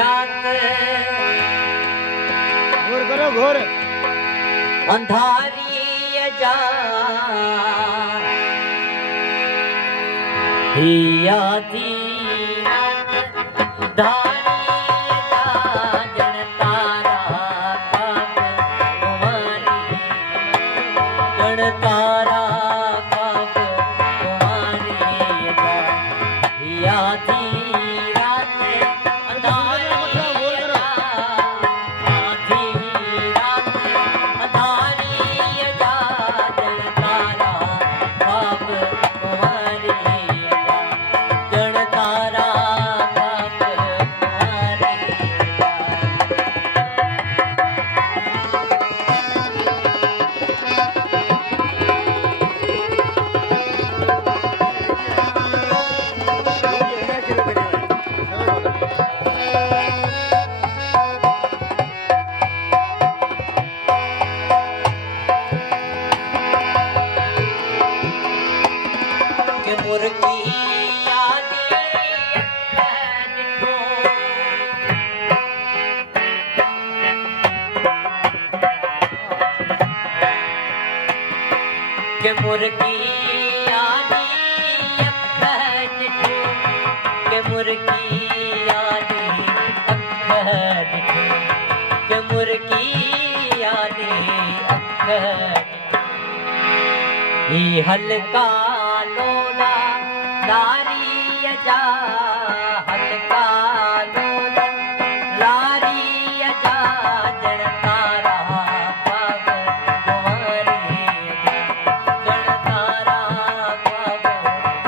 रात घोर करो घोर अंधारी जा ही आधी रात धारी जा जन तारा पाप तुम्हारी जन तारा पाप तुम्हारी जा ही आधी के मुर्गी आनी अखर के मुर्गी आनी अखर के मुर्गी आनी अखर ही हल्का लोला लारी जा हल्का लोला लारी जा जन तारा पाप तुम्हारी जन तारा पाप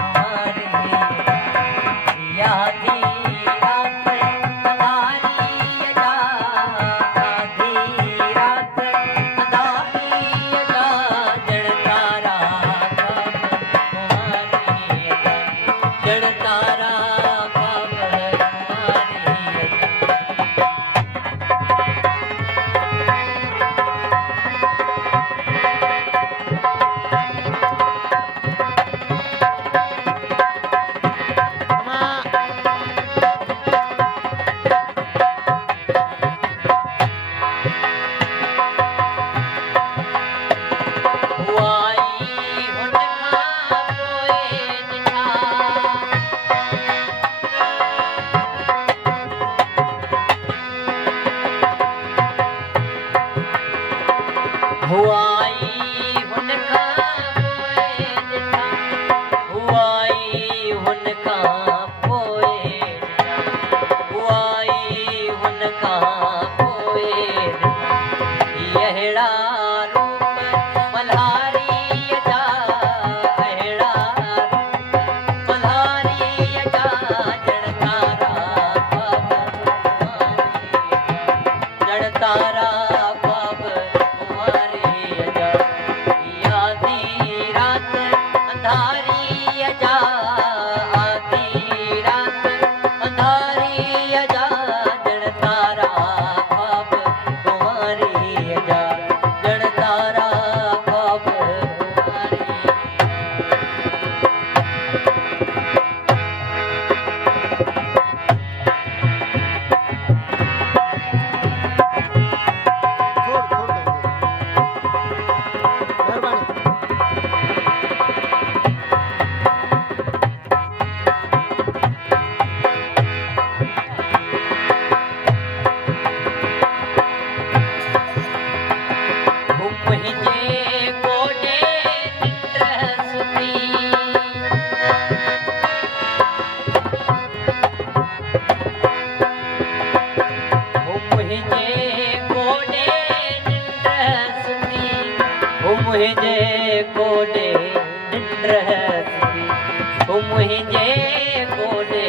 तुम्हारी आधी रात अंधारी जा आधी रात अंधारी जा जन तारा पाप तुम्हारी जन तारा पाप तुम्हारी हुआई हुनका पोए ॾिठा हुआई हुनका पोए ॾिठा हुआई हुनका पोए ॾिठा अहिड़ा रूप मल्हारी जा अहिड़ा रूप मल्हारी जा जण तारा जण तारा मुझे कोडे निंद्र है मुझे कोडे